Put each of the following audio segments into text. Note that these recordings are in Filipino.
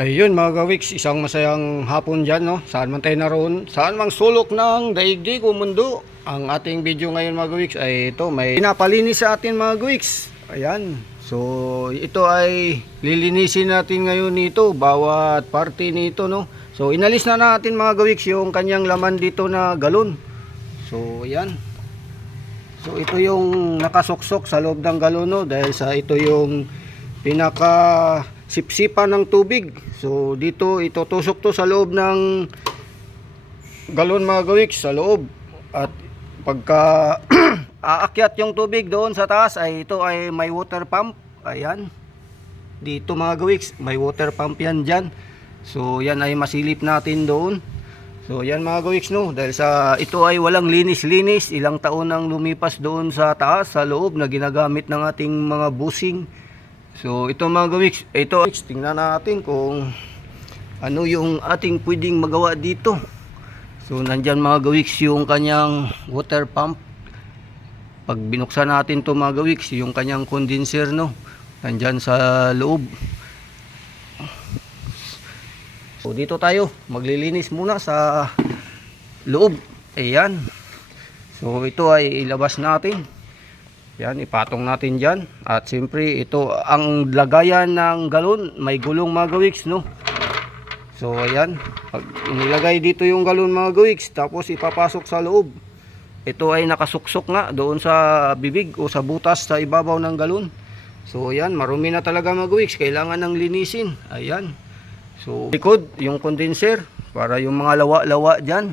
Ayun mga gawiks, isang masayang hapon dyan, no? Saan man tayo naroon, saan mang sulok ng daigdig o mundo. Ang ating video ngayon mga gawiks ay ito, may pinapalinis sa atin mga gawiks. Ayan, so ito ay lilinisin natin ngayon nito, bawat parte nito, no? So inalis na natin mga gawiks yung kanyang laman dito na galon. So ayan. So ito yung nakasuksok sa loob ng galon, no? Dahil sa ito yung pinaka sipsipan ng tubig. So dito itutusok to sa loob ng galon mga gawiks sa loob. At pagka aakyat yung tubig doon sa taas ay ito ay may water pump. Ayan. Dito mga gawiks, may water pump yan dyan. So yan ay masilip natin doon. So yan mga gawiks no, dahil sa ito ay walang linis-linis, ilang taon nang lumipas doon sa taas, sa loob na ginagamit ng ating mga busing. So ito mga gawiks, ito tingnan natin kung ano yung ating pwedeng magawa dito. So nandyan mga gawiks yung kanyang water pump. Pag binuksan natin to mga gawiks, yung kanyang condenser no, nandyan sa loob. So dito tayo, maglilinis muna sa loob. Ayan. So ito ay ilabas natin. Yan, ipatong natin dyan. At siyempre, ito, ang lagayan ng galon, may gulong mga gawiks, no? So, ayan. Pag inilagay dito yung galon mga gawiks, tapos ipapasok sa loob. Ito ay nakasuksok nga doon sa bibig o sa butas sa ibabaw ng galon. So, ayan, marumi na talaga mga gawiks. Kailangan ng linisin. Ayan. So, likod, yung condenser, para yung mga lawa-lawa dyan,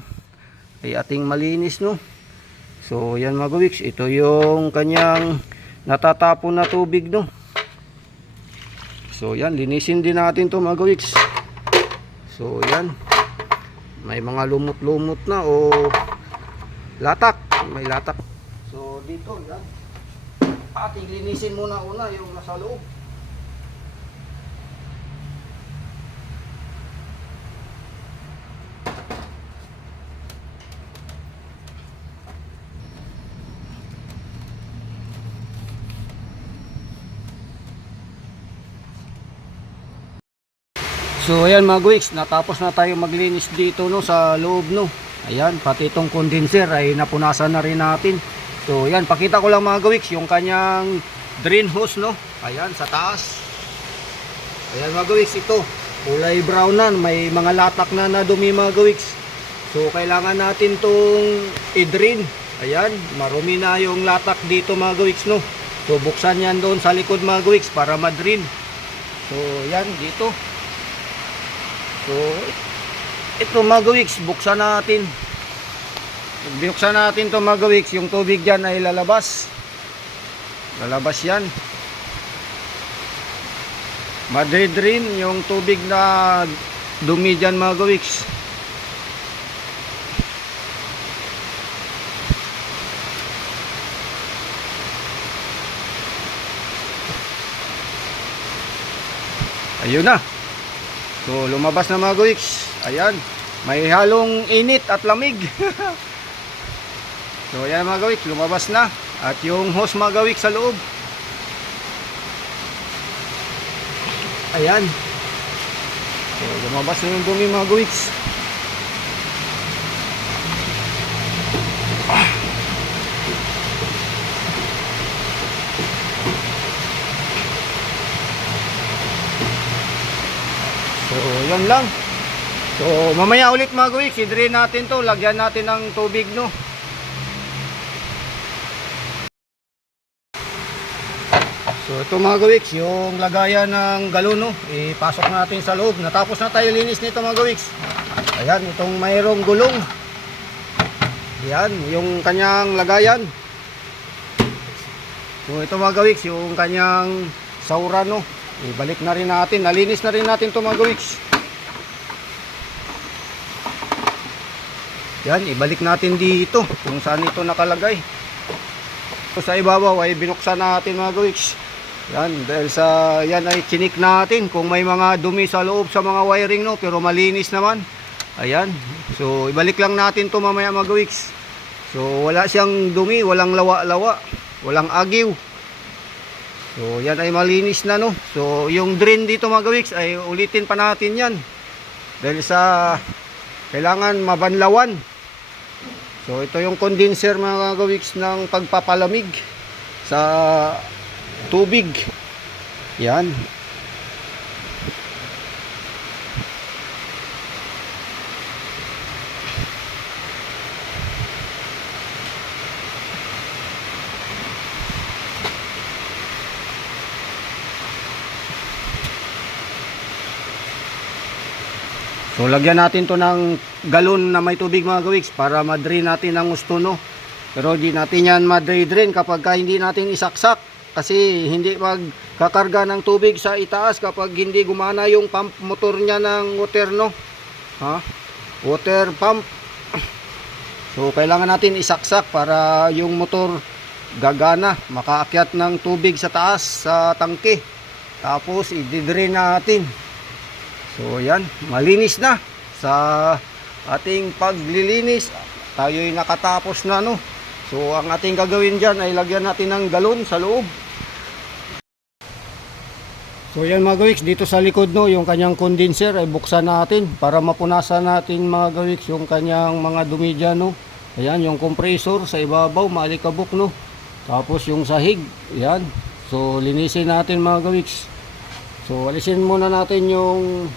ay ating malinis, no? So, yan mga gawiks. Ito yung kanyang natatapon na tubig, no? So, yan. Linisin din natin to mga gawiks. So, yan. May mga lumot-lumot na o latak. May latak. So, dito, yan. Ating linisin muna una yung nasa loob. So ayan mga guwiks, natapos na tayo maglinis dito no sa loob no. Ayan, pati itong condenser ay napunasan na rin natin. So ayan, pakita ko lang mga guwiks yung kanyang drain hose no. Ayan, sa taas. Ayan mga guwiks, ito. Kulay brown na, may mga latak na nadumi mga guwiks. So kailangan natin tong i-drain. Ayan, marumi na yung latak dito mga guwiks no. So buksan yan doon sa likod mga guwiks para ma-drain. So yan, dito. So, ito mga gawiks, buksan natin. Binuksan natin to mga gawiks, yung tubig dyan ay lalabas. Lalabas yan. Madre-drain yung tubig na dumi dyan mga gawiks. Ayun na. So lumabas na mga guwiks. Ayan. May halong init at lamig. so ayan mga guwiks. Lumabas na. At yung hose mga guwiks sa loob. Ayan. So lumabas na yung dumi mga guwiks. Yan lang. So, mamaya ulit mga guwiks, i-drain natin to, lagyan natin ng tubig, no. So, ito mga guwiks, yung lagayan ng galon, no, ipasok natin sa loob. Natapos na tayo linis nito mga guwiks. Ayan, itong mayroong gulong. Yan, yung kanyang lagayan. So, ito mga gawiks, yung kanyang saura, no. Ibalik na rin natin. Nalinis na rin natin ito mga gawiks. Yan, ibalik natin dito kung saan ito nakalagay. So, sa ibabaw ay binuksan natin mga gawiks. Yan, dahil sa yan ay chinik natin kung may mga dumi sa loob sa mga wiring no, pero malinis naman. Ayan. So, ibalik lang natin to mamaya mga gawiks. So, wala siyang dumi, walang lawa-lawa, walang agiw. So yan ay malinis na no. So yung drain dito mga gawiks ay ulitin pa natin yan. Dahil sa kailangan mabanlawan. So ito yung condenser mga gawiks ng pagpapalamig sa tubig. Yan. So lagyan natin to ng galon na may tubig mga gawiks para ma-drain natin ang gusto no. Pero di natin yan ma-drain kapag ka hindi natin isaksak kasi hindi magkakarga ng tubig sa itaas kapag hindi gumana yung pump motor niya ng water no. Ha? Water pump. So kailangan natin isaksak para yung motor gagana, makaakyat ng tubig sa taas sa tangke. Tapos i-drain natin. So yan, malinis na sa ating paglilinis. Tayo'y nakatapos na no. So ang ating gagawin dyan ay lagyan natin ng galon sa loob. So yan mga gawiks, dito sa likod no, yung kanyang condenser ay buksan natin para mapunasan natin mga gawiks yung kanyang mga dumi dyan no. Ayan, yung compressor sa ibabaw, maalikabok no. Tapos yung sahig, yan. So linisin natin mga gawiks. So alisin muna natin yung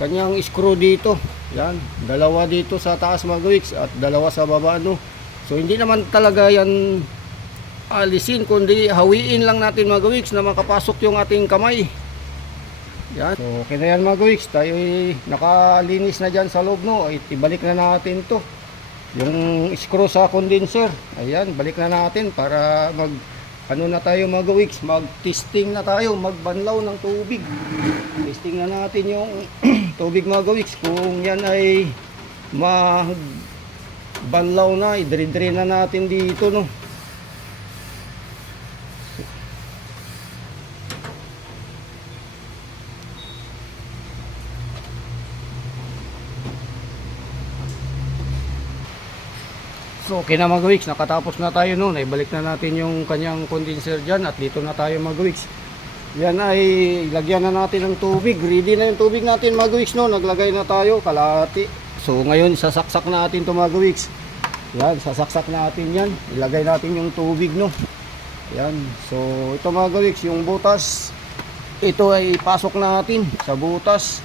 kanyang screw dito. Yan, dalawa dito sa taas mga gawiks at dalawa sa baba no. So hindi naman talaga yan alisin kundi hawiin lang natin mga gawiks na makapasok yung ating kamay. Yan. So okay na yan mga gawiks. Tayo ay nakalinis na dyan sa loob no. Ibalik na natin to. Yung screw sa condenser. Ayan, balik na natin para mag ano na tayo mga gawiks, mag-testing na tayo, magbanlaw ng tubig. Testing na natin yung tubig mga gawiks kung yan ay magbanlaw na, idre-drain na natin dito no. So okay na mga gawiks, nakatapos na tayo noon. Ibalik na natin yung kanyang condenser dyan at dito na tayo mga gawiks. Yan ay lagyan na natin ng tubig. Ready na yung tubig natin mga gawiks no. Naglagay na tayo kalahati. So ngayon sasaksak natin to mga gawiks. Yan, sasaksak natin yan. Ilagay natin yung tubig no. Yan. So ito mga gawiks, yung butas. Ito ay pasok natin sa butas.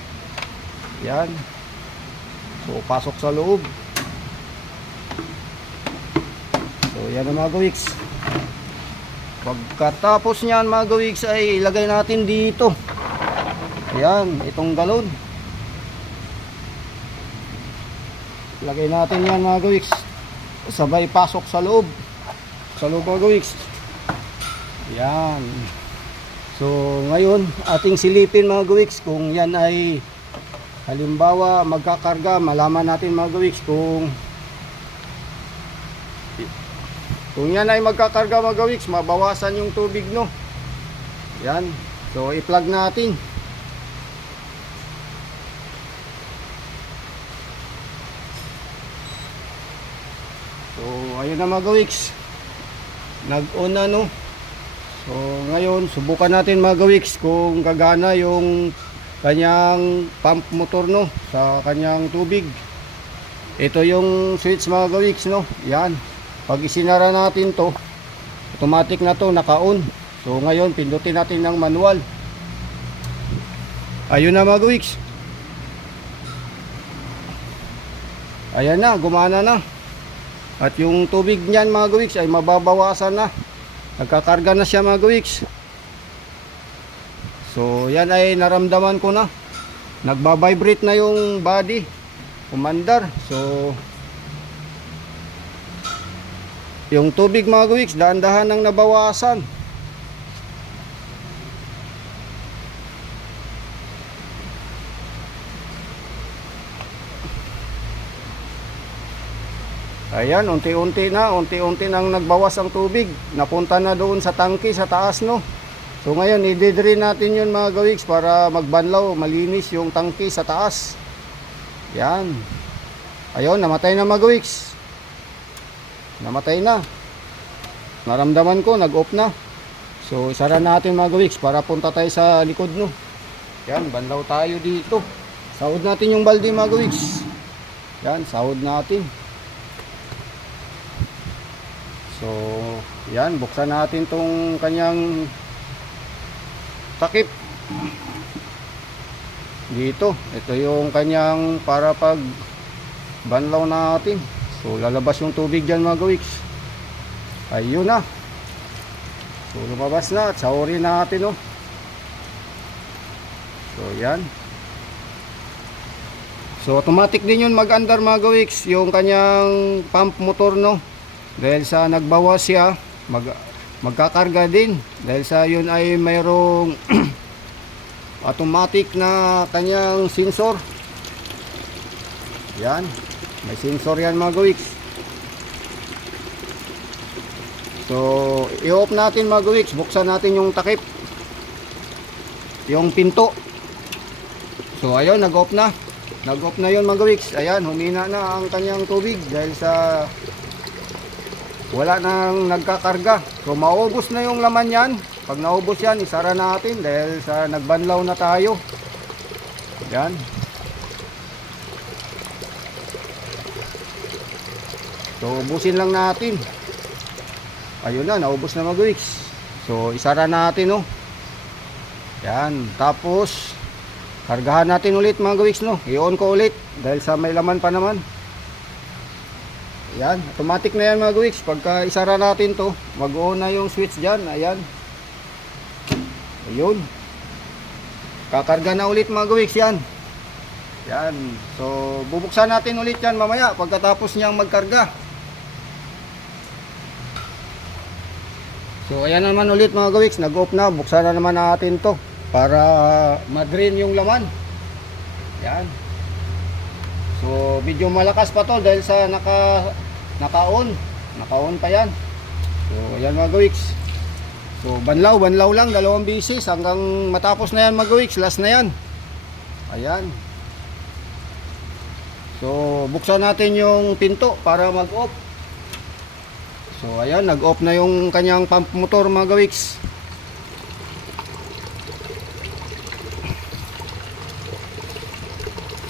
Yan. So pasok sa loob. So yan ang mga gawiks. Pagkatapos niyan mga gawiks ay ilagay natin dito. Ayan, itong galon. Lagay natin yan mga gawiks. Sabay pasok sa loob. Sa loob mga gawiks. Yan. So ngayon ating silipin mga gawiks kung yan ay halimbawa magkakarga malaman natin mga gawiks kung Kung yan ay magkakarga mga gawiks, mabawasan yung tubig no. Yan. So i-plug natin. So ayun na mga gawiks. Nag-on na no. So ngayon subukan natin mga gawiks kung gagana yung kanyang pump motor no sa kanyang tubig. Ito yung switch mga gawiks no. Yan. Pag isinara natin to, automatic na to, naka-on. So ngayon, pindutin natin ng manual. Ayun na mga gawiks. Ayan na, gumana na. At yung tubig niyan mga gawiks ay mababawasan na. Nagkakarga na siya mga gawiks. So yan ay naramdaman ko na. Nagbabibrate na yung body. Umandar. So yung tubig mga gawiks, dahan-dahan nang nabawasan. Ayan, unti-unti na, unti-unti nang nagbawas ang tubig. Napunta na doon sa tangke sa taas, no? So ngayon, i-drain natin yun mga gawiks para magbanlaw, malinis yung tangke sa taas. Yan. Ayun, namatay na mga gawiks. Namatay na. Naramdaman ko, nag-off na. So, isara natin mga gawiks para punta tayo sa likod, no. Yan, banlaw tayo dito. Sahod natin yung balde mga gawiks. Yan, sahod natin. So, yan, buksan natin tong kanyang takip. Dito, ito yung kanyang para pag banlaw natin. So, lalabas yung tubig dyan mga gawiks. Ayun na. So, lumabas na at sahurin natin, oh. So, yan. So, automatic din yun mag-andar mga gawiks, yung kanyang pump motor, no. Dahil sa nagbawas siya, mag magkakarga din. Dahil sa yun ay mayroong automatic na kanyang sensor. Yan. May sensor yan mga gawiks. So, i-off natin mga gawiks. Buksan natin yung takip. Yung pinto. So, ayun, nag-off na. Nag-off na yun mga gawiks. Ayan, humina na ang kanyang tubig dahil sa wala nang nagkakarga. So, maubos na yung laman yan. Pag naubos yan, isara natin dahil sa nagbanlaw na tayo. Yan. So, ubusin lang natin. Ayun na, naubos na mga weeks. So, isara natin, no. Yan. Tapos, kargahan natin ulit mga weeks, no. I-on ko ulit dahil sa may laman pa naman. Yan. Automatic na yan mga weeks. Pagka isara natin to, mag-on na yung switch dyan. Ayan. Ayun. Kakarga na ulit mga weeks yan. Yan. So, bubuksan natin ulit yan mamaya pagkatapos niyang magkarga. So ayan naman ulit mga gawiks, nag-off na, buksan na naman natin to para ma-drain yung laman. Yan. So medyo malakas pa to dahil sa naka naka-on, naka-on pa yan. So ayan mga gawiks. So banlaw, banlaw lang, dalawang bisis hanggang matapos na yan mga gawiks, last na yan. Ayan. So buksan natin yung pinto para mag-off. So ayan, nag-off na yung kanyang pump motor mga gawiks.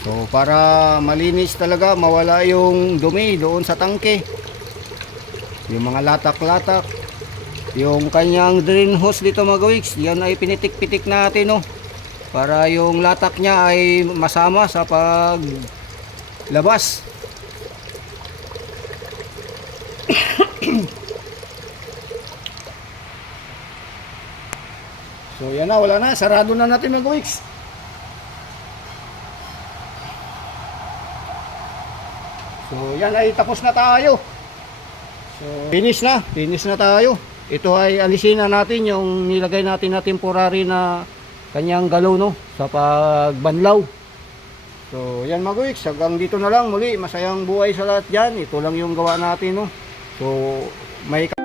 So para malinis talaga, mawala yung dumi doon sa tangke. Yung mga latak-latak. Yung kanyang drain hose dito mga gawiks, yan ay pinitik-pitik natin no. Para yung latak niya ay masama sa pag So yan na, wala na. Sarado na natin mga weeks. So yan ay tapos na tayo. So finish na, finish na tayo. Ito ay alisin na natin yung nilagay natin na temporary na kanyang galaw no sa pagbanlaw. So yan mga weeks, hanggang dito na lang muli. Masayang buhay sa lahat dyan. Ito lang yung gawa natin no. So may